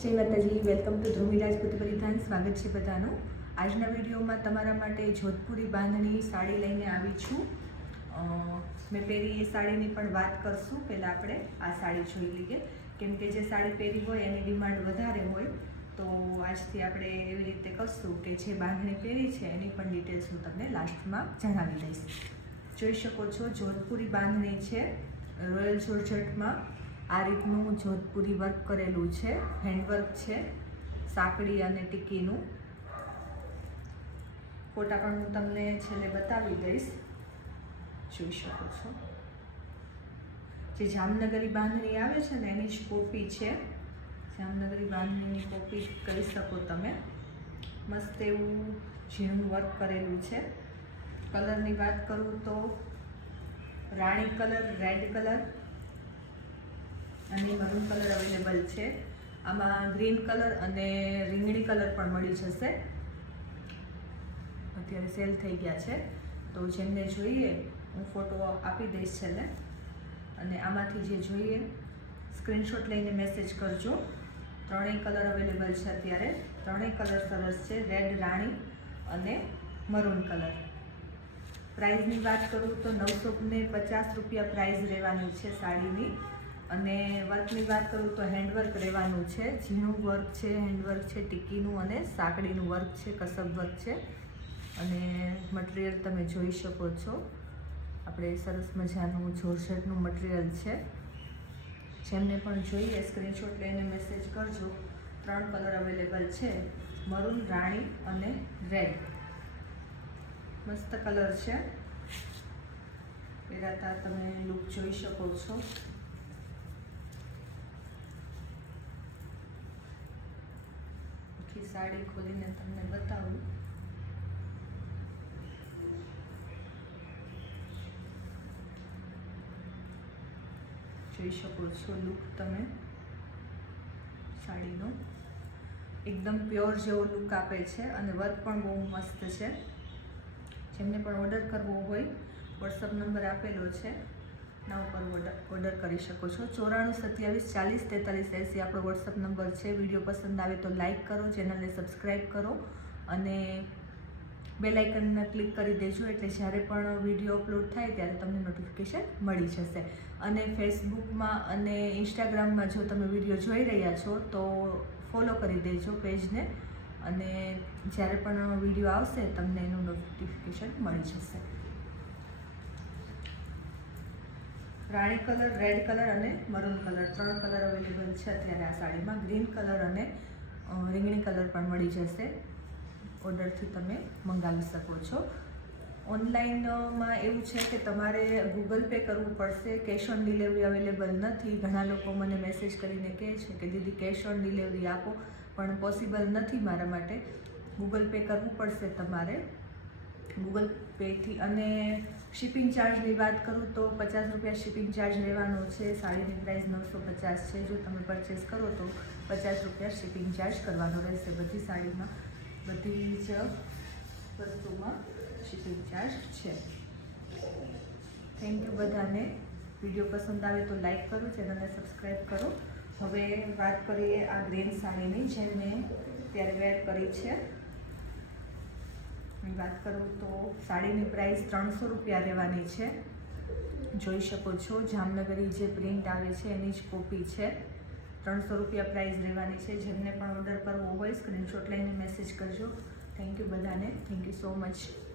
જય માતાજી, welcome to Dhruvi Rajput પરિધાન. સ્વાગત છે બધાનું. આજના વિડીયોમાં તમારા માટે જોધપુરી બાંધણી સાડી લઈને આવી છું. મેં પહેરી એ સાડીની પણ વાત કરશું. પહેલાં આપણે આ સાડી જોઈ લઈએ, કેમ કે જે સાડી પહેરી હોય એની ડિમાન્ડ વધારે હોય, તો આજથી આપણે એવી રીતે કરશું કે જે બાંધણી પહેરી છે એની પણ ડિટેલ્સ હું તમને લાસ્ટમાં જણાવી દઈશ. જોઈ શકો છો, જોધપુરી બાંધણી છે, રોયલ જોર્જેટમાં. આ રીતનું જોધપુરી વર્ક કરેલું છે, હેન્ડવર્ક છે, સાંકડી અને ટીકીનું. ફોટા પણ હું તમને છેલ્લે બતાવી દઈશ. જોઈ શકો છો, જે જામનગરી બાંધણી આવે છે ને એની જ કોપી છે. જામનગરી બાંધણીની કોપી કહી શકો તમે. મસ્ત એવું ઝીણું વર્ક કરેલું છે. કલરની વાત કરું તો રાણી કલર, રેડ કલર અને મરૂન કલર અવેલેબલ છે. આમાં ગ્રીન કલર અને રીંગણી કલર પણ મળી જશે. અત્યારે સેલ થઈ ગયા છે, તો જેમને જોઈએ હું ફોટો આપી દઈશ છેલ્લે. અને આમાંથી જે જોઈએ સ્ક્રીનશોટ લઈને મેસેજ કરજો. ત્રણેય કલર અવેલેબલ છે અત્યારે. ત્રણેય કલર સરસ છે, રેડ, રાણી અને મરૂન કલર. પ્રાઇઝની વાત કરું તો 950 રૂપિયા પ્રાઇઝ રહેવાની છે સાડીની. અને વર્કની વાત કરું તો હેન્ડવર્ક રહેવાનું છે. ઝીણું વર્ક છે, હેન્ડવર્ક છે, ટીકીનું અને સાંકડીનું વર્ક છે, કસબ વર્ક છે. અને મટીરિયલ તમે જોઈ શકો છો, આપણે સરસ મજાનું જોર્જેટનું મટીરિયલ છે. જેમને પણ જોઈએ સ્ક્રીનશોટ લઈને મેસેજ કરજો. 3 કલર અવેલેબલ છે, મરૂન, રાણી અને રેડ. મસ્ત કલર છે. પહેરાતા તમે લુક જોઈ શકો છો. સાડી ખોલીને તમને બતાવું. જોઈ શકો છો લુક તમે સાડીનો. એકદમ પ્યોર જેવો લુક આપે છે અને વર્ક પણ બહુ મસ્ત છે. જેમને પણ ઓર્ડર કરવો હોય, વોટ્સઅપ નંબર આપેલો છે, ના ઉપર ઓર્ડર કરી શકો છો. 94 27 40 43 80 આપણો વોટ્સઅપ નંબર છે. વિડીયો પસંદ આવે તો લાઇક કરો, ચેનલને સબસ્ક્રાઈબ કરો અને બેલ આઇકનને ક્લિક કરી દેજો, એટલે જ્યારે પણ વિડીયો અપલોડ થાય ત્યારે તમને નોટિફિકેશન મળી જશે. અને ફેસબુકમાં અને ઇન્સ્ટાગ્રામમાં જો તમે વિડીયો જોઈ રહ્યા છો તો ફોલો કરી દેજો પેજને, અને જ્યારે પણ વિડીયો આવશે તમને એનું નોટિફિકેશન મળી જશે. રાણી કલર, રેડ કલર અને મરૂન કલર, 3 કલર અવેલેબલ છે અત્યારે આ સાડીમાં. ગ્રીન કલર અને રીંગણી કલર પણ મળી જશે. ઓર્ડરથી તમે મંગાવી શકો છો. ઓનલાઈનમાં એવું છે કે તમારે ગૂગલ પે કરવું પડશે, કેશ ઓન ડિલિવરી અવેલેબલ નથી. ઘણા લોકો મને મેસેજ કરીને કહે છે કે દીદી કેશ ઓન ડિલિવરી આપો, પણ પોસિબલ નથી મારા માટે. ગૂગલ પે કરવું પડશે તમારે. ગૂગલ પેથી. અને શિપિંગ ચાર્જની વાત કરું તો 50 રૂપિયા શિપિંગ ચાર્જ રહેવાનો છે. સાડીની પ્રાઇસ 950 છે. જો તમે પરચેસ કરો તો 50 રૂપિયા શિપિંગ ચાર્જ કરવાનો રહેશે. બધી સાડીમાં, બધી જ વસ્તુમાં શિપિંગ ચાર્જ છે. થેન્ક યુ બધાને. વિડીયો પસંદ આવે તો લાઈક કરો, ચેનલને સબસ્ક્રાઈબ કરો. હવે વાત કરીએ આ ગ્રીન સાડીની, જે મેં ત્યારે વેર કરી છે. વાત કરું તો સાડીની પ્રાઇસ 300 રૂપિયા રહેવાની છે. જોઈ શકો છો, જામનગરી જે પ્રિન્ટ આવે છે એની જ કોપી છે. 300 રૂપિયા પ્રાઇસ રહેવાની છે. જેમને પણ ઓર્ડર કરવો હોય સ્ક્રીનશોટ લઈને મેસેજ કરજો. થેન્ક યુ બધાને. Thank you so much.